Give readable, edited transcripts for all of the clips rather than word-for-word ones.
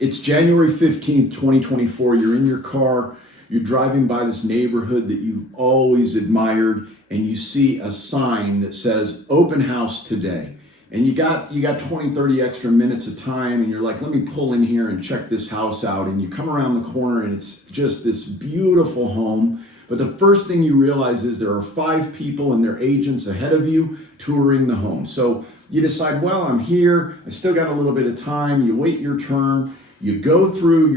It's January 15th, 2024. You're in your car, you're driving by this neighborhood that you've always admired, and you see a sign that says open house today. And you got 20, 30 extra minutes of time, and you're like, let me pull in here and check this house out. And you come around the corner and it's just this beautiful home. But the first thing you realize is there are 5 people and their agents ahead of you touring the home. So you decide, well, I'm here, I still got a little bit of time. You wait your turn. You go through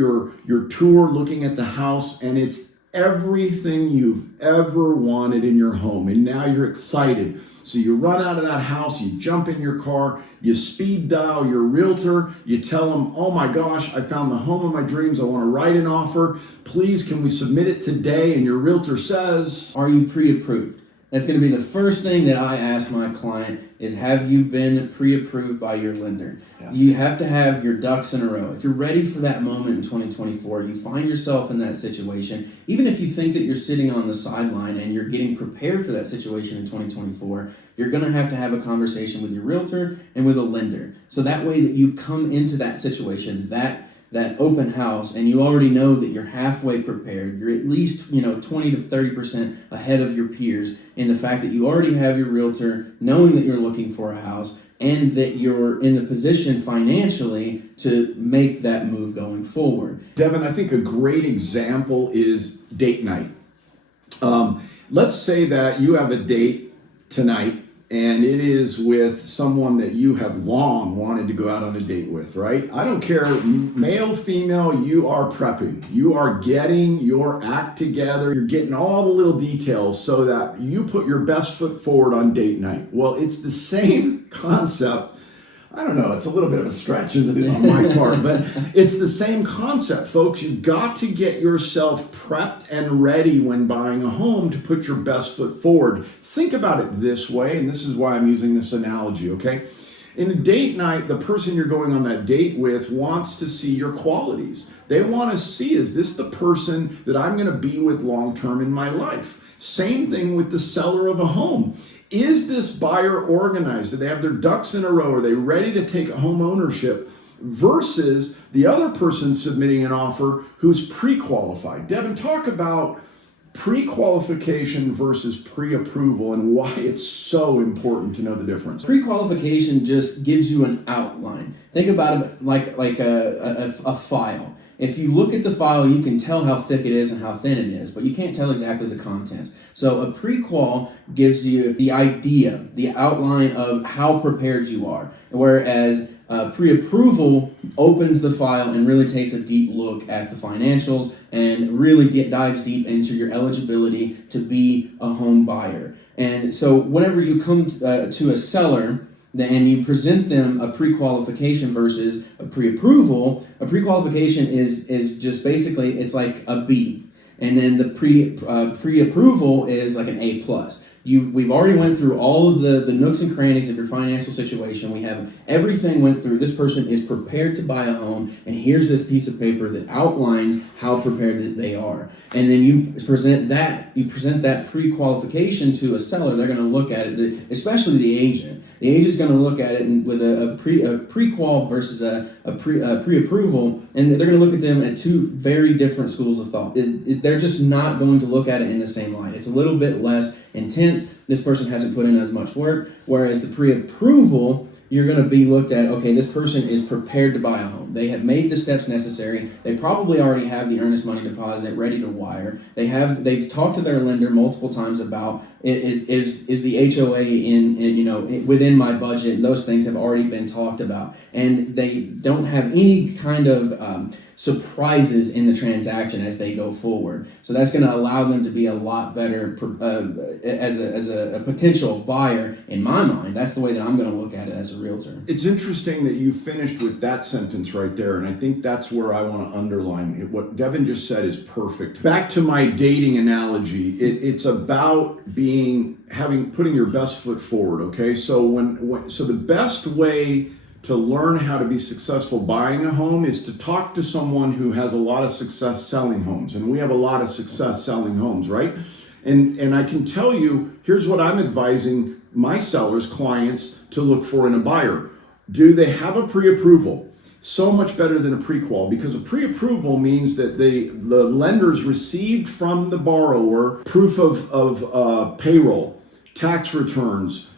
your tour looking at the house, and it's everything you've ever wanted in your home. And now you're excited. So you run out of that house, you jump in your car, you speed dial your realtor, you tell them, oh my gosh, I found the home of my dreams. I want to write an offer. Please, can we submit it today? And your realtor says, are you pre-approved? That's going to be the first thing that I ask my client is, have you been pre-approved by your lender? Yeah. You have to have your ducks in a row. If you're ready for that moment in 2024, you find yourself in that situation, even if you think that you're sitting on the sideline and you're getting prepared for that situation in 2024, you're going to have a conversation with your realtor and with a lender. So that way that you come into that situation, that open house, and you already know that you're halfway prepared. You're at least 20 to 30% ahead of your peers in the fact that you already have your realtor, knowing that you're looking for a house, and that you're in the position financially to make that move going forward. Devin, I think a great example is date night. Let's say that you have a date tonight, and it is with someone that you have long wanted to go out on a date with, right? I don't care, male, female, you are prepping. You are getting your act together. You're getting all the little details so that you put your best foot forward on date night. Well, it's the same concept. I don't know, it's a little bit of a stretch, isn't it, on my part, but it's the same concept, folks. You've got to get yourself prepped and ready when buying a home to put your best foot forward. Think about it this way, and this is why I'm using this analogy, okay? In a date night, the person you're going on that date with wants to see your qualities. They want to see, is this the person that I'm going to be with long-term in my life? Same thing with the seller of a home. Is this buyer organized? Do they have their ducks in a row? Are they ready to take home ownership? Versus the other person submitting an offer who's pre-qualified. Devin, talk about pre-qualification versus pre-approval and why it's so important to know the difference. Pre-qualification just gives you an outline. Think about it like a file. If you look at the file, you can tell how thick it is and how thin it is, but you can't tell exactly the contents. So a pre-qual gives you the idea, the outline of how prepared you are, whereas pre-approval opens the file and really takes a deep look at the financials and really dives deep into your eligibility to be a home buyer. And so whenever you come to a seller, and you present them a pre-qualification versus a pre-approval, a pre-qualification is just basically, it's like a B. And then the pre-approval is like an A+. We've already went through all of the nooks and crannies of your financial situation. We have everything went through. This person is prepared to buy a home, and here's this piece of paper that outlines how prepared they are. And then you present that pre-qualification to a seller. They're going to look at it, especially the agent. The agent's going to look at it with a pre-qual versus a pre-approval, and they're going to look at them at two very different schools of thought. They're just not going to look at it in the same light. It's a little bit less intense. This person hasn't put in as much work, whereas the pre-approval, you're going to be looked at, okay, this person is prepared to buy a home. They have made the steps necessary. They probably already have the earnest money deposit ready to wire. They've talked to their lender multiple times about is the HOA within my budget, and those things have already been talked about. And they don't have any kind of surprises in the transaction as they go forward. So that's going to allow them to be a lot better as a potential buyer, in my mind. That's the way that I'm going to look at it as a realtor. It's interesting that you finished with that sentence right there, and I think that's where I want to underline it. What Devin just said is perfect. Back to my dating analogy, it's about putting your best foot forward, okay? So so the best way to learn how to be successful buying a home is to talk to someone who has a lot of success selling homes. And we have a lot of success selling homes, right? And I can tell you, here's what I'm advising my sellers, clients, to look for in a buyer. Do they have a pre-approval? So much better than a pre-qual, because a pre-approval means that the lenders received from the borrower proof of payroll, tax returns,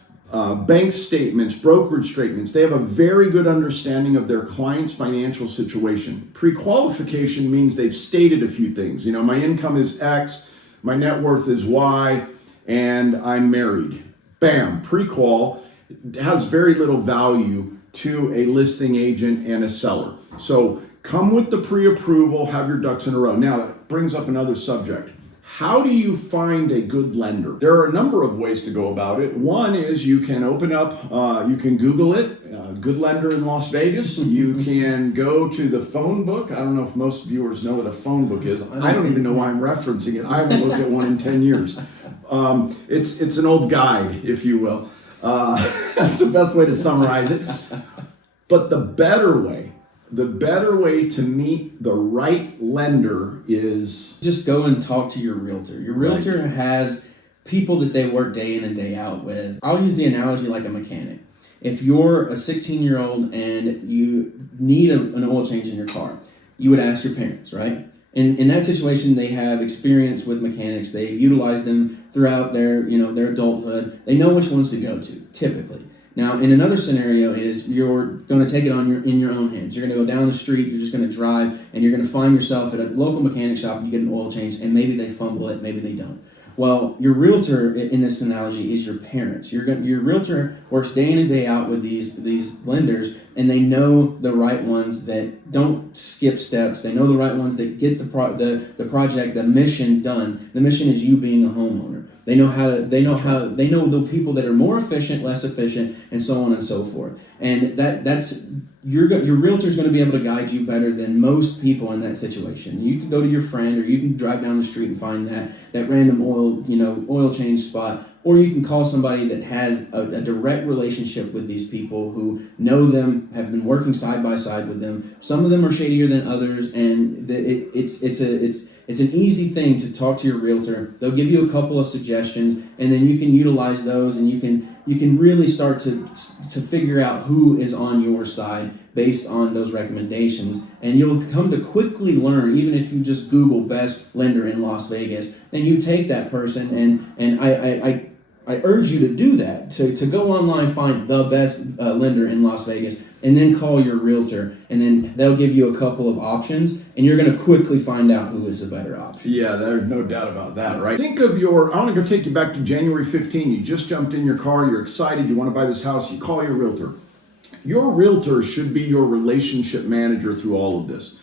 bank statements, brokerage statements. They have a very good understanding of their client's financial situation. Pre-qualification means they've stated a few things. My income is X, my net worth is Y, and I'm married. Bam, pre-qual has very little value to a listing agent and a seller. So come with the pre-approval, have your ducks in a row. Now that brings up another subject. How do you find a good lender? There are a number of ways to go about it. One is you can open up, you can Google it, good lender in Las Vegas. You can go to the phone book. I don't know if most viewers know what a phone book is. I don't even know why I'm referencing it. I haven't looked at one in 10 years. It's an old guide, if you will. That's the best way to summarize it. But the better way to meet the right lender is just go and talk to your realtor. Your realtor has people that they work day in and day out with. I'll use the analogy like a mechanic. If you're a 16-year-old and you need an oil change in your car, you would ask your parents, right? In that situation, they have experience with mechanics. They utilize them throughout their adulthood. They know which ones to go to, typically. Now, in another scenario is you're going to take it in your own hands. You're going to go down the street, you're just going to drive, and you're going to find yourself at a local mechanic shop and you get an oil change, and maybe they fumble it, maybe they don't. Well, your realtor in this analogy is your parents. Your realtor works day in and day out with these lenders, and they know the right ones that don't skip steps. They know the right ones that get the project, the mission done. The mission is you being a homeowner. They know the people that are more efficient, less efficient, and so on and so forth. And that's your realtor is going to be able to guide you better than most people in that situation. You can go to your friend, or you can drive down the street and find that random oil change spot, or you can call somebody that has a direct relationship with these people who know them, have been working side by side with them. Some of them are shadier than others, and it's an easy thing to talk to your realtor. They'll give you a couple of suggestions, and then you can utilize those, and you can really start to figure out who is on your side based on those recommendations. And you'll come to quickly learn, even if you just Google best lender in Las Vegas, and you take that person, and I urge you to do that, to go online, find the best lender in Las Vegas, and then call your realtor, and then they'll give you a couple of options, and you're going to quickly find out who is the better option. Yeah, there's no doubt about that, right? Think of I want to go take you back to January 15. You just jumped in your car, you're excited, you want to buy this house, you call your realtor. Your realtor should be your relationship manager through all of this.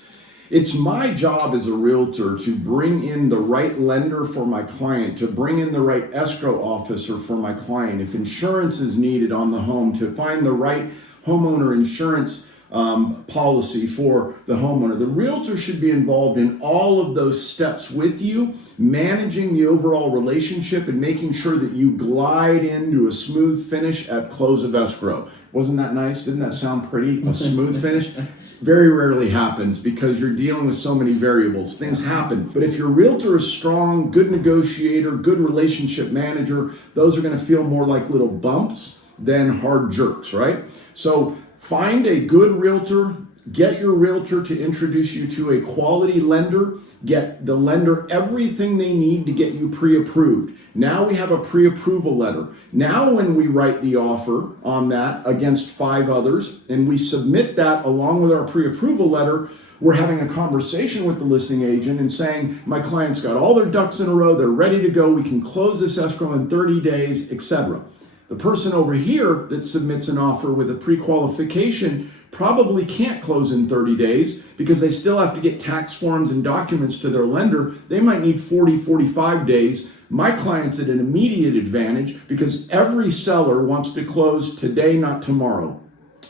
It's my job as a realtor to bring in the right lender for my client, to bring in the right escrow officer for my client. If insurance is needed on the home, to find the right homeowner insurance policy for the homeowner. The realtor should be involved in all of those steps with you, managing the overall relationship and making sure that you glide into a smooth finish at close of escrow. Wasn't that nice? Didn't that sound pretty? A smooth finish? Very rarely happens because you're dealing with so many variables. Things happen. But if your realtor is strong, good negotiator, good relationship manager, those are going to feel more like little bumps than hard jerks, right? So find a good realtor, get your realtor to introduce you to a quality lender, get the lender everything they need to get you pre-approved. Now we have a pre-approval letter. Now when we write the offer on that against 5 others and we submit that along with our pre-approval letter, we're having a conversation with the listing agent and saying, my client's got all their ducks in a row, they're ready to go, we can close this escrow in 30 days, etc. The person over here that submits an offer with a pre-qualification probably can't close in 30 days because they still have to get tax forms and documents to their lender. They might need 40, 45 days. My client's at an immediate advantage because every seller wants to close today, not tomorrow.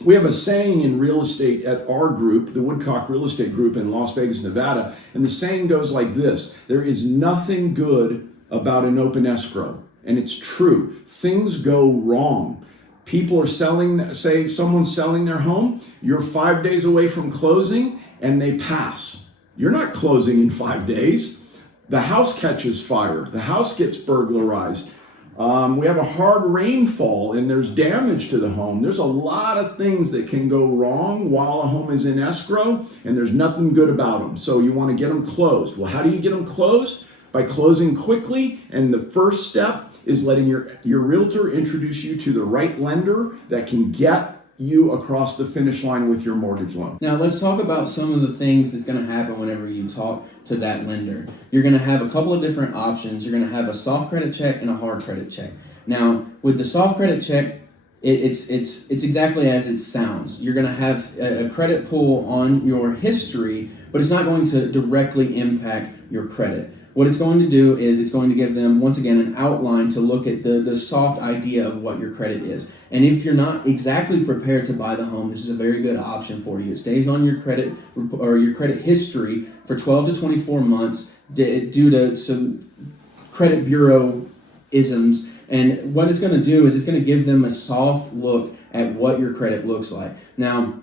We have a saying in real estate at our group, the Woodcock Real Estate Group in Las Vegas, Nevada, and the saying goes like this: there is nothing good about an open escrow. And it's true. Things go wrong. People are selling, say someone's selling their home, you're 5 days away from closing, and they pass. You're not closing in 5 days. The house catches fire. The house gets burglarized. we have a hard rainfall and there's damage to the home. There's a lot of things that can go wrong while a home is in escrow, and there's nothing good about them. So you want to get them closed. Well, how do you get them closed? By closing quickly, and the first step is letting your realtor introduce you to the right lender that can get you across the finish line with your mortgage loan. Now let's talk about some of the things that's going to happen whenever you talk to that lender. You're going to have a couple of different options. You're going to have a soft credit check and a hard credit check. Now with the soft credit check, it's exactly as it sounds. You're going to have a credit pull on your history, but it's not going to directly impact your credit. What it's going to do is it's going to give them, once again, an outline to look at the soft idea of what your credit is. And if you're not exactly prepared to buy the home, this is a very good option for you. It stays on your credit or your credit history for 12 to 24 months due to some credit bureau isms. And what it's going to do is it's going to give them a soft look at what your credit looks like. Now,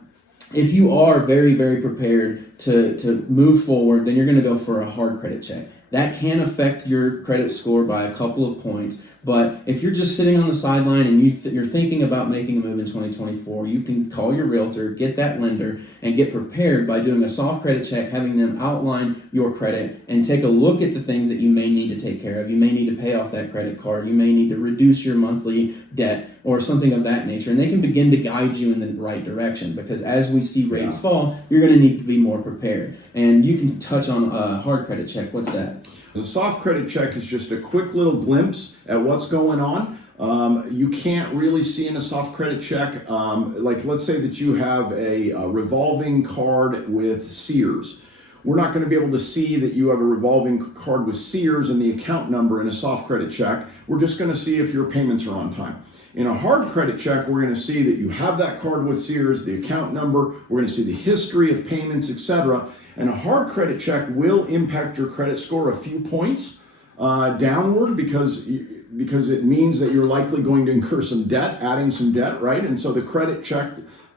if you are very, very prepared to move forward, then you're going to go for a hard credit check. That can affect your credit score by a couple of points, but if you're just sitting on the sideline and you're thinking about making a move in 2024, you can call your realtor, get that lender, and get prepared by doing a soft credit check, having them outline your credit and take a look at the things that you may need to take care of. You may need to pay off that credit card. You may need to reduce your monthly debt or something of that nature, and they can begin to guide you in the right direction, because as we see rates fall, you're going to need to be more prepared. And you can touch on a hard credit check. What's that? The soft credit check is just a quick little glimpse at what's going on. You can't really see in a soft credit check, like let's say that you have a revolving card with Sears. We're not going to be able to see that you have a revolving card with Sears and the account number in a soft credit check. We're just going to see if your payments are on time. In a hard credit check, we're going to see that you have that card with Sears, the account number, we're going to see the history of payments, etc. And a hard credit check will impact your credit score a few points downward because it means that you're likely going to incur some debt, adding some debt, right? And so the credit check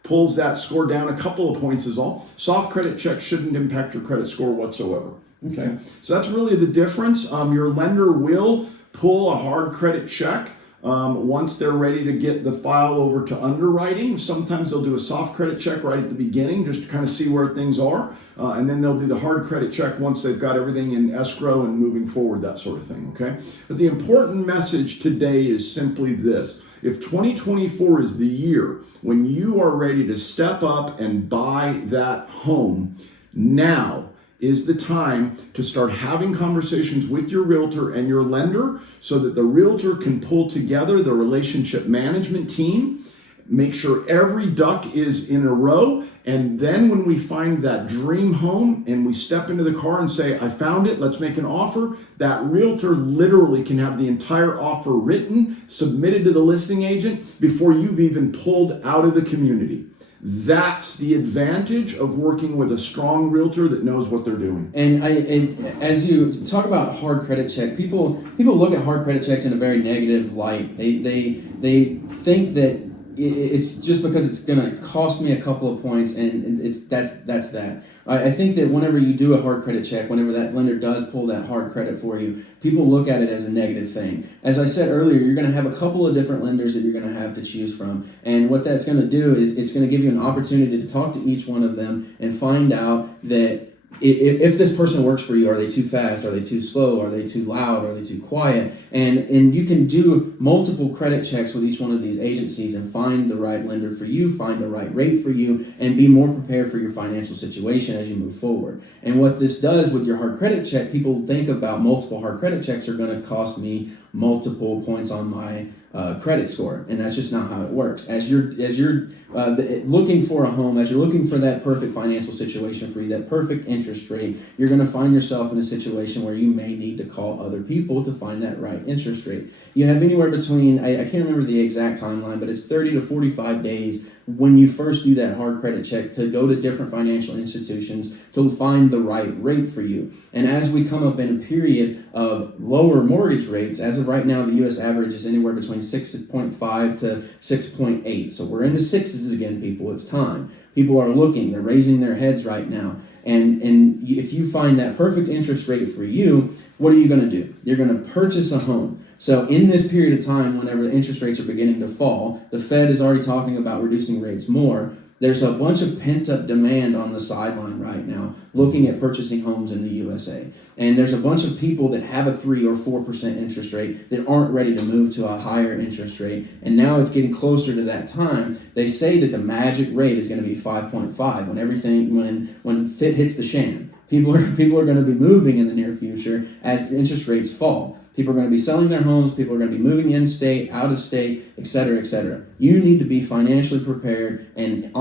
pulls that score down a couple of points is all. Soft credit check shouldn't impact your credit score whatsoever. Okay, so that's really the difference. Your lender will pull a hard credit check once they're ready to get the file over to underwriting. Sometimes they'll do a soft credit check right at the beginning just to kind of see where things are. And then they'll do the hard credit check once they've got everything in escrow and moving forward, that sort of thing, okay? But the important message today is simply this. If 2024 is the year when you are ready to step up and buy that home, now is the time to start having conversations with your realtor and your lender so that the realtor can pull together the relationship management team, make sure every duck is in a row, and then when we find that dream home and we step into the car and say, I found it, let's make an offer, that realtor literally can have the entire offer written, submitted to the listing agent before you've even pulled out of the community. That's the advantage of working with a strong realtor that knows what they're doing. And as you talk about hard credit check, people look at hard credit checks in a very negative light. They think that it's just because it's going to cost me a couple of points, and that's that. I think that whenever you do a hard credit check, whenever that lender does pull that hard credit for you, people look at it as a negative thing. As I said earlier, you're going to have a couple of different lenders that you're going to have to choose from, and what that's going to do is it's going to give you an opportunity to talk to each one of them and find out that if this person works for you, are they too fast? Are they too slow? Are they too loud? Are they too quiet? And you can do multiple credit checks with each one of these agencies and find the right lender for you, find the right rate for you, and be more prepared for your financial situation as you move forward. And what this does with your hard credit check, people think about multiple hard credit checks are going to cost me multiple points on my credit score, and that's just not how it works. As you're looking for a home, as you're looking for that perfect financial situation for you, that perfect interest rate, you're going to find yourself in a situation where you may need to call other people to find that right interest rate. You have anywhere between, I can't remember the exact timeline, but it's 30 to 45 days when you first do that hard credit check to go to different financial institutions to find the right rate for you. And as we come up in a period of lower mortgage rates, as of right now, the U.S. average is anywhere between 6.5 to 6.8. So we're in the sixes again, people. It's time. People are looking. They're raising their heads right now. And if you find that perfect interest rate for you, what are you going to do? You're going to purchase a home. So in this period of time, whenever the interest rates are beginning to fall, the Fed is already talking about reducing rates more. There's a bunch of pent-up demand on the sideline right now looking at purchasing homes in the USA. And there's a bunch of people that have a 3 or 4% interest rate that aren't ready to move to a higher interest rate. And now it's getting closer to that time. They say that the magic rate is going to be 5.5 when fit hits the shan. People are going to be moving in the near future as interest rates fall. People are going to be selling their homes. People are going to be moving in-state, out-of-state, et cetera, et cetera. You need to be financially prepared and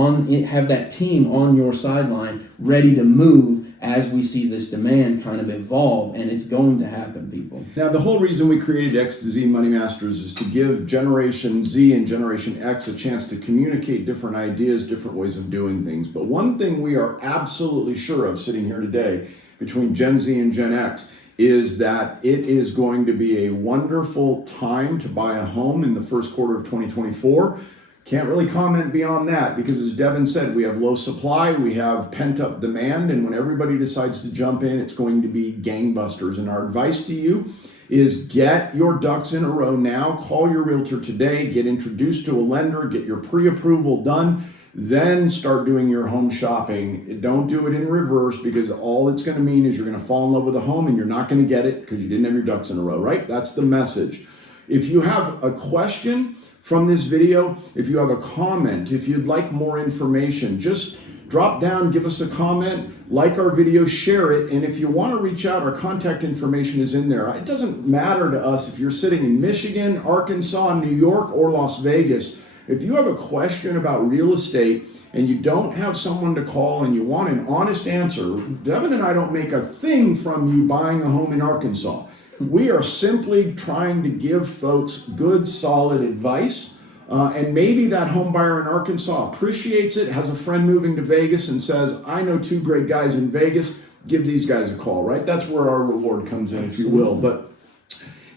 have that team on your sideline ready to move as we see this demand kind of evolve, and it's going to happen, people. Now, the whole reason we created X to Z Money Masters is to give Generation Z and Generation X a chance to communicate different ideas, different ways of doing things. But one thing we are absolutely sure of sitting here today between Gen Z and Gen X is that it is going to be a wonderful time to buy a home in the first quarter of 2024. Can't really comment beyond that because, as Devin said, we have low supply, we have pent-up demand, and when everybody decides to jump in, it's going to be gangbusters. And our advice to you is get your ducks in a row now. Call your realtor today, get introduced to a lender, get your pre-approval done, then start doing your home shopping. Don't do it in reverse because all it's going to mean is you're going to fall in love with a home and you're not going to get it because you didn't have your ducks in a row, right? That's the message. If you have a question from this video, if you have a comment, if you'd like more information, just drop down, give us a comment, like our video, share it, and if you want to reach out, our contact information is in there. It doesn't matter to us if you're sitting in Michigan, Arkansas, New York, or Las Vegas. If you have a question about real estate and you don't have someone to call and you want an honest answer, Devin and I don't make a thing from you buying a home in Arkansas. We are simply trying to give folks good, solid advice. And maybe that home buyer in Arkansas appreciates it, has a friend moving to Vegas and says, I know 2 great guys in Vegas, give these guys a call, right? That's where our reward comes in, if you will. But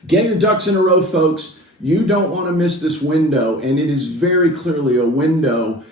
get your ducks in a row, folks. You don't want to miss this window, and it is very clearly a window.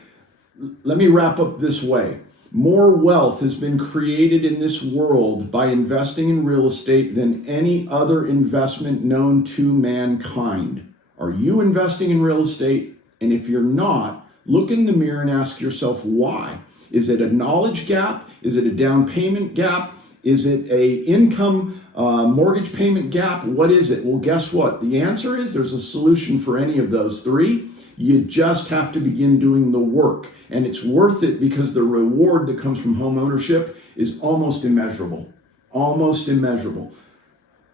Let me wrap up this way. More wealth has been created in this world by investing in real estate than any other investment known to mankind. Are you investing in real estate? And if you're not, look in the mirror and ask yourself why. Is it a knowledge gap? Is it a down payment gap? Is it a income mortgage payment gap? What is it? Well, guess what? The answer is there's a solution for any of those 3. You just have to begin doing the work. And it's worth it because the reward that comes from home ownership is almost immeasurable. Almost immeasurable.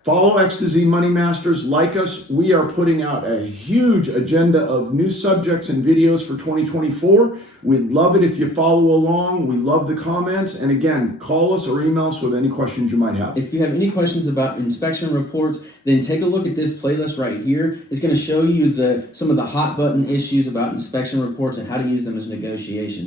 Follow X to Z Money Masters. Like us, we are putting out a huge agenda of new subjects and videos for 2024. We'd love it if you follow along. We love the comments. And again, call us or email us with any questions you might have. If you have any questions about inspection reports, then take a look at this playlist right here. It's going to show you some of the hot button issues about inspection reports and how to use them as negotiations.